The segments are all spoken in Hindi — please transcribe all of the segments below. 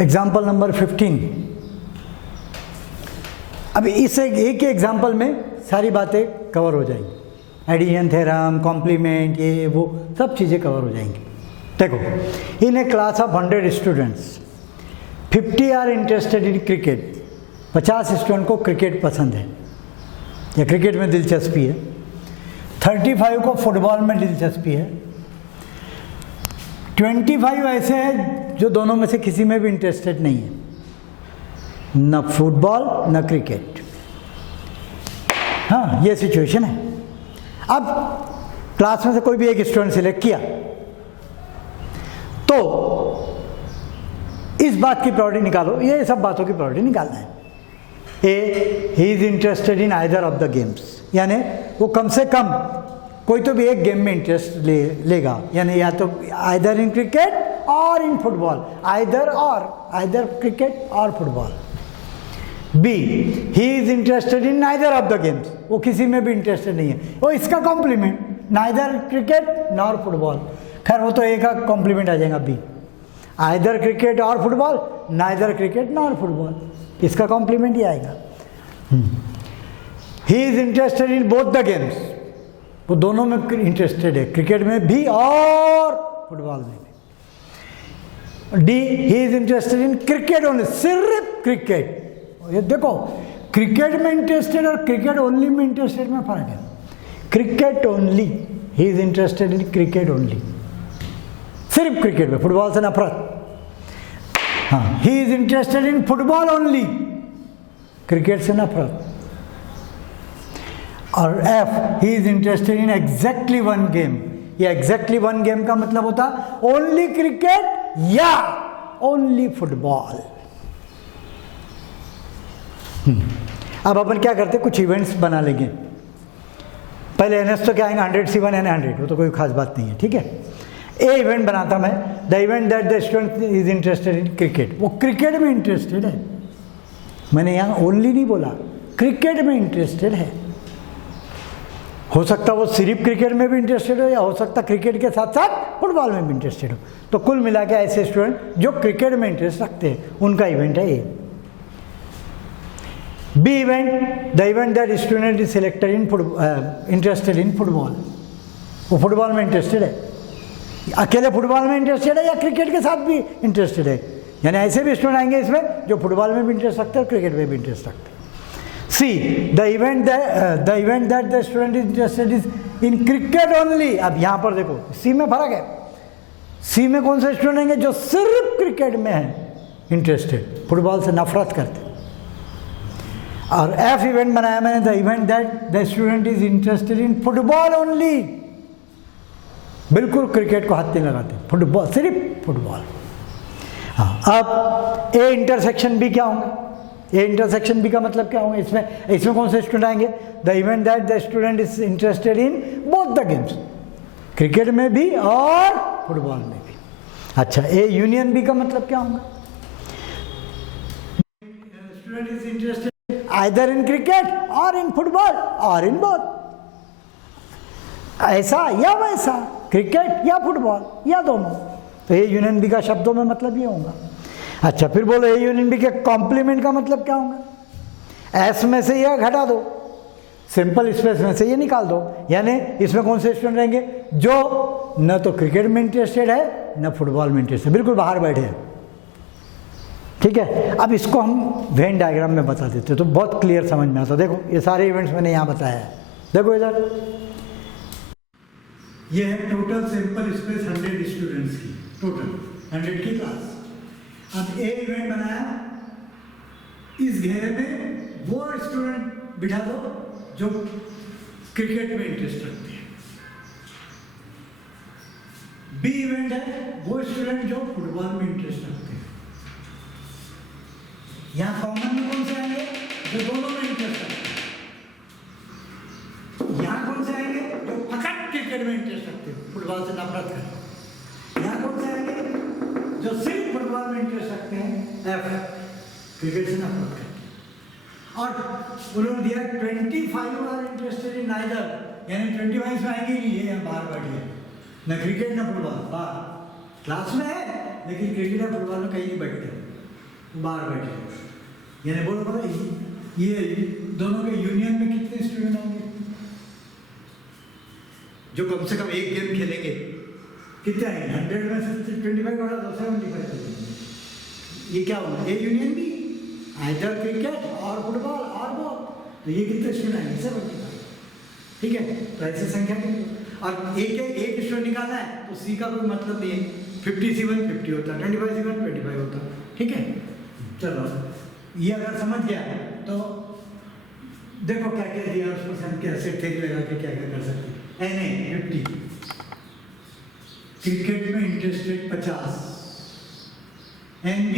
Example number 15। अब इस एक ही एग्जाम्पल में सारी बातें कवर हो जाएंगी, एडिशन थ्योरम, कॉम्प्लीमेंट, ये वो सब चीज़ें कवर हो जाएंगी। देखो, in a class of 100 students 50 are interested in cricket. 50 student को क्रिकेट पसंद है या क्रिकेट में दिलचस्पी है। 35 को फुटबॉल में दिलचस्पी है। 25 ऐसे हैं जो दोनों में से किसी में भी इंटरेस्टेड नहीं है, न फुटबॉल न क्रिकेट। हाँ, ये सिचुएशन है। अब क्लास में से कोई भी एक स्टूडेंट सिलेक्ट किया तो इस बात की प्रायोरिटी निकालो, ये सब बातों की प्रायोरिटी निकालना है। A, he is interested in either of the games, यानी वो कम से कम कोई तो भी एक गेम में इंटरेस्ट लेगा, यानी या तो आइदर इन क्रिकेट और इन फुटबॉल, आइदर क्रिकेट और football. B, he is interested in neither of the games, वो किसी में भी इंटरेस्टेड नहीं है, वो इसका complement, neither cricket nor football. खैर वो तो एक का कॉम्प्लीमेंट आ जाएगा बी, आइदर क्रिकेट और football, neither cricket nor football, इसका कॉम्प्लीमेंट ही आएगा। He is interested in both the games, वो दोनों में इंटरेस्टेड है, क्रिकेट में भी और फुटबॉल में भी। D, he is interested in cricket only, सिर्फ क्रिकेट। ये देखो, क्रिकेट में इंटरेस्टेड और क्रिकेट ओनली में इंटरेस्टेड में फर्क है। Cricket only, he is interested in cricket only, सिर्फ क्रिकेट में, फुटबॉल से नफरत। हाँ, ही is interested in football only, cricket से नफरत। और F, he is interested in exactly one game. ये एग्जैक्टली वन गेम का मतलब होता ओनली क्रिकेट या ओनली फुटबॉल। अब अपन क्या करते, कुछ इवेंट्स बना लेंगे। पहले एनएस तो क्या आएंगे, 100 C1 and 100, वो तो कोई खास बात नहीं है, ठीक है। ए इवेंट बनाता मैं, the event that the student is interested in cricket, वो क्रिकेट में इंटरेस्टेड है। मैंने यहाँ ओनली नहीं बोला, क्रिकेट में इंटरेस्टेड है। हो सकता वो सिर्फ क्रिकेट में भी इंटरेस्टेड हो, या हो सकता क्रिकेट के साथ साथ फुटबॉल में भी इंटरेस्टेड हो। तो कुल मिला के ऐसे स्टूडेंट जो क्रिकेट में इंटरेस्ट रखते हैं उनका इवेंट है ये। B event, the event that student is selected in interested in football, वो फुटबॉल में इंटरेस्टेड है, अकेले फुटबॉल में इंटरेस्टेड है या क्रिकेट के साथ भी इंटरेस्टेड है। यानी ऐसे भी स्टूडेंट आएंगे इसमें जो फुटबॉल में भी इंटरेस्ट रखते हैं और क्रिकेट में भी इंटरेस्ट रखते हैं। C, the event that the student is interested is in cricket only. अब यहाँ पर देखो, सी में फर्क है। सी में कौन से स्टूडेंट आएंगे जो सिर्फ क्रिकेट में है इंटरेस्टेड, फुटबॉल से नफरत करते। और एफ इवेंट बनाया मैंने, the event that the student is interested in football only, बिल्कुल क्रिकेट को हाथ नहीं लगाते, फुटबॉल, सिर्फ फुटबॉल। हाँ, अब ए इंटरसेक्शन बी क्या होंगे, ए इंटरसेक्शन बी का मतलब क्या होंगे, इसमें कौन से स्टूडेंट आएंगे, the event that the student is interested in both the games, cricket में भी और फुटबॉल में भी। अच्छा, ए यूनियन बी का मतलब क्या होगा, student is interested either in cricket और इन फुटबॉल और इन बोथ, ऐसा या वैसा, क्रिकेट या फुटबॉल या दोनों। तो ए यूनियन बी का शब्दों में मतलब ये होगा। अच्छा, फिर बोलो ए यूनियन बी के कॉम्प्लीमेंट का मतलब क्या होगा, एस में से ये घटा दो, सिंपल स्पेस में से ये निकाल दो। यानी इसमें कौन से स्टूडेंट रहेंगे जो न तो क्रिकेट में इंटरेस्टेड है न फुटबॉल में इंटरेस्टेड, बिल्कुल बाहर बैठे हैं, ठीक है। अब इसको हम वेन डायग्राम में बता देते तो बहुत क्लियर समझ में आता। देखो, ये सारे इवेंट्स मैंने यहाँ बताया है। देखो इधर, ये है टोटल सैंपल स्पेस 100 स्टूडेंट्स की, टोटल 100 की क्लास। अब ए इवेंट बनाया, इस घेरे में वो स्टूडेंट बिठा दो जो क्रिकेट में इंटरेस्ट रखते हैं। बी इवेंट है वो स्टूडेंट जो फुटबॉल में इंटरेस्ट रखते हैं। यहाँ कॉमन में कौन से आएंगे, जो दोनों में इंटरेस्ट रखते हैं। यहाँ कौन से आएंगे जो फकत क्रिकेट में इंटरेस्ट रखते हैं, फुटबॉल से नफरत करते हैं। यहाँ कौन से आएंगे जो सिर्फ फुटबॉल में इंटरेस्ट रखते हैं, क्रिकेट से नफरत करते हैं। और उन्होंने दिया 25 आर इंटरेस्टेड इन नाइदर, यानी 25 में आएंगे नहीं, ये यहाँ बाहर बैठे न क्रिकेट न फुटबॉल, बाहर क्लास में है लेकिन क्रिकेट और फुटबॉल में कहीं नहीं बैठते। बाहर बैठे, यानी बोलो बोलो ये दोनों के यूनियन में कितने स्टूडेंट होंगे जो कम से कम एक गेम खेलेंगे? कितने आएंगे? 100 में से 25 होगा तो 75। ये क्या होगा? A union B, either cricket और फुटबॉल और बॉल, तो ये कितने स्टूडेंट आएंगे? 75। ठीक है, तो ऐसे संख्या और एक स्टूडेंट निकालना है तो सी का कोई मतलब नहीं है। 50 C 1 50 होता, 25 C 1 25 होता। ठीक है, चलो ये अगर समझ गया तो देखो क्या क्या दिया उसको से हम कैसे ठेक लगा के क्या क्या कर सकते हैं। NA 50, क्रिकेट में इंटरेस्टेड 50, NB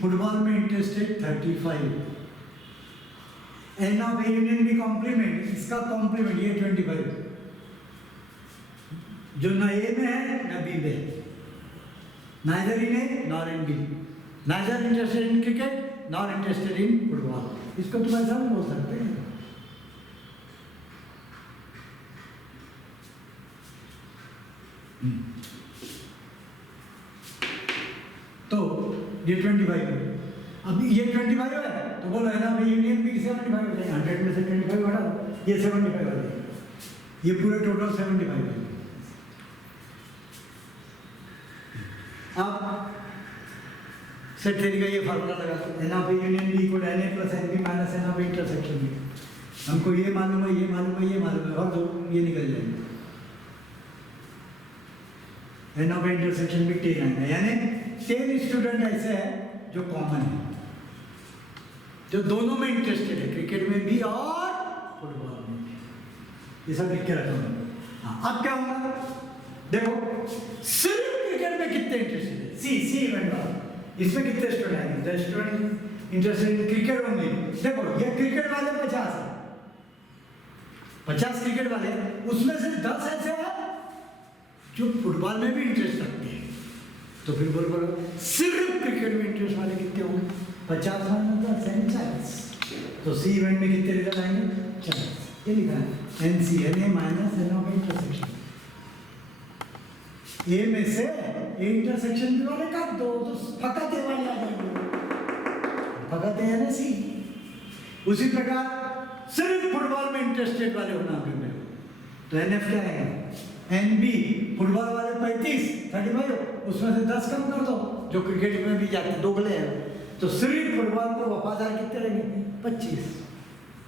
फुटबॉल में interested 35, N of A union B complement, इसका कॉम्प्लीमेंट ये 25, जो ना ए में है ना बी में है, neither in A nor in B, neither interested in cricket nor interested in football. इसको तुम ऐसा भी बोल सकते हैं। तो ये 25 है। अब ये 25 है तो बोलो है ना भाई यूनियन भी 75 हो जाएगा। 100 में से 25 बढ़ा दो, ये 75 हो जाएगा। ये पूरे टोटल 75 है। अब सेट थ्योरी का ये फार्मूला लगा सकते हैं, N of A union B equal N A plus N B minus N of A intersection B. हमको ये मालूम है, ये मालूम है, ये मालूम है, और दो ये निकल जाएंगे। N of A intersection B 10 आएगा, यानी 10 स्टूडेंट ऐसे हैं जो कॉमन है, जो दोनों में इंटरेस्टेड है, क्रिकेट में भी और फुटबॉल में भी। ये सब लिख के रखा हूँ। हाँ, अब क्या होगा देखो, सिर्फ क्रिकेट में कितने इंटरेस्टेड है? सी इवेंट वाला, इसमें कितने स्टूडेंट आएंगे? 10 student interested in cricket only. देखो ये क्रिकेट वाले 50 है, 50 क्रिकेट वाले, उसमें से 10 ऐसे हैं जो फुटबॉल में भी इंटरेस्ट रखते हैं। तो फिर बोलो सिर्फ क्रिकेट में इंटरेस्ट वाले कितने होंगे? 50 माइनस 10 40। तो सी इवेंट में कितने रिजल्ट आएंगे? 40। ये लिखा है NC NA minus N of intersection. A में से ए इंटरसेक्शन भी वाले काट दो तो फकत ए वाले आ जाएंगे, फकत ए ना सी। उसी प्रकार सिर्फ फुटबॉल में इंटरेस्टेड वाले होना अगर मेरे तो NF क्या आएगा? NB फुटबॉल वाले 35 उसमें से 10 कम कर दो, जो क्रिकेट में भी जाते दोगले हैं। तो सिर्फ फुटबॉल को वफादार कितने रहेंगे? 25।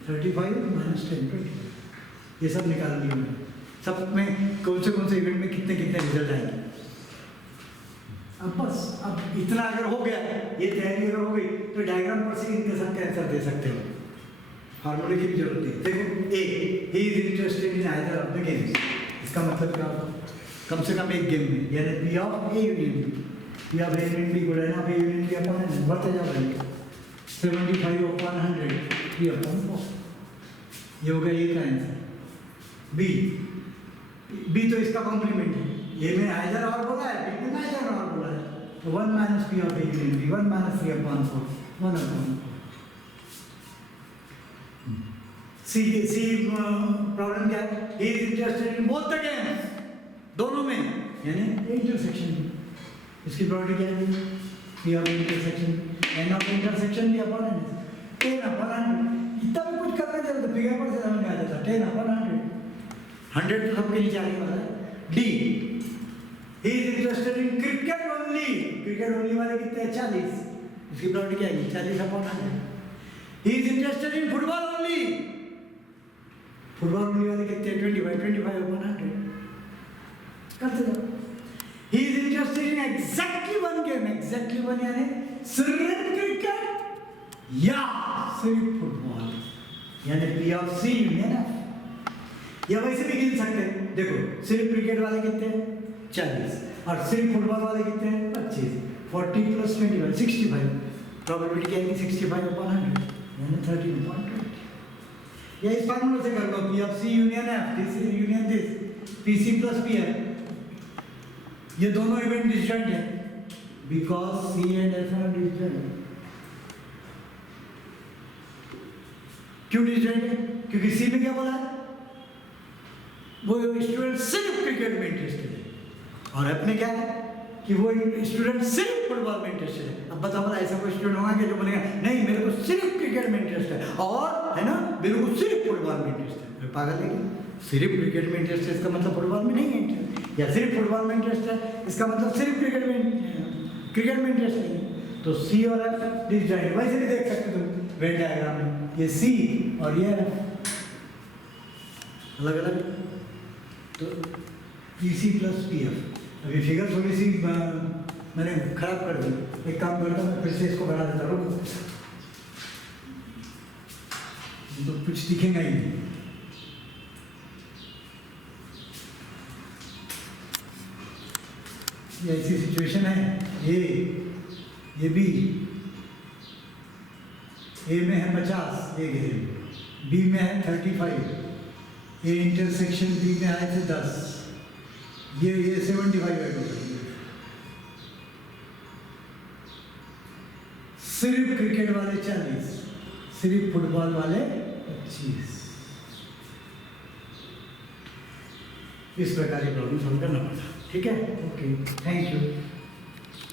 35 माइनस 10 20। ये सब निकाल दिए मैंने, सब में कौन से इवेंट में कितने कितने रिजल्ट आएंगे। अब बस अब इतना अगर हो गया, ये तैयारी अगर हो गई तो डायग्राम पर से इनके सब आंसर दे सकते हो, फार्मूले की भी जरूरत नहीं। देखो A he is interested in either of the games, इसका मतलब क्या होगा? कम से कम एक गेम में, यानी P of A union B, P of A union B good है ना, पी यूनियन बी अपन है बढ़ते जा रहे हैं 75 upon 100 3 upon 4। ये हो गया ए का आंसर। बी तो इसका कॉम्प्लीमेंट है, ए में आइदर और बोला है, बी में आइदर और बोला है, तो 1 minus P of A union B 1 minus 3 upon 4 1 upon 4। C problem क्या है? He is interested in both the games, दोनों में, यानी इंटरसेक्शन। इसकी प्रॉपर्टी क्या है? P of intersection N of intersection भी अपॉन एन 10 upon 100। इतना भी कुछ करना चाहिए तो फिगर पर से समझ में आ जाता। 10 upon 100, 100 तो सबके नीचे आने वाला है। D he is interested in cricket only, cricket only वाले कितने हैं? 40। इसकी प्रॉपर्टी क्या है? 40 upon 100। He is interested in football only, football only वाले कितने हैं? 25 upon 100। करते जाओ। He is interested in exactly one game, exactly one यानी सिर्फ क्रिकेट या सिर्फ फुटबॉल, यानी P of C union F. या वैसे भी गिन सकते हैं, देखो सिर्फ क्रिकेट वाले कितने हैं? 40 और सिर्फ फुटबॉल वाले कितने हैं? 25। 40 प्लस 25 65। प्रोबेबिलिटी क्या है? 65 upon 100 यानी 13 upon 20। या इस फार्मूले से कर लो, P of C union F, this union this, P C plus P F. ये दोनों इवेंट डिस्जॉइंट है because C and F are disjoint. क्यों डिस्जॉइंट है? क्योंकि सी में क्या बोला है? वो स्टूडेंट सिर्फ क्रिकेट में इंटरेस्टेड है, और एफ में क्या है? कि वो स्टूडेंट सिर्फ फुटबॉल में इंटरेस्टेड है। अब बताओ ऐसा कोई स्टूडेंट होगा कि जो बोलेगा नहीं मेरे को सिर्फ क्रिकेट में इंटरेस्ट है, और है ना मेरे को सिर्फ फुटबॉल में इंटरेस्ट है। मैं पागल है क्या? सिर्फ क्रिकेट में इंटरेस्ट है इसका मतलब फुटबॉल में नहीं है इंटरेस्ट, या सिर्फ फुटबॉल में इंटरेस्ट है इसका मतलब सिर्फ क्रिकेट में इंटरेस्ट नहीं है। तो सी और एफ डिसजॉइंटेड, वैसे भी देख सकते तुम वेन डायग्राम में, ये सी और ये एफ अलग अलग, तो P C plus P F. अभी फिगर थोड़ी सी मैंने खराब कर दी, एक काम करता हूँ फिर से इसको बढ़ा देता हूँ, तो कुछ दिखेगा ही नहीं। ये ऐसी सिचुएशन है, ये बी, ए में है 50 ए घेरे, बी में है 35, ए इंटरसेक्शन बी में आए थे 10, ये 75 है। सिर्फ क्रिकेट वाले 40, सिर्फ फुटबॉल वाले 25। इस प्रकार की प्रॉब्लम सॉल्व करना पड़ता। ठीक है, ओके, थैंक यू।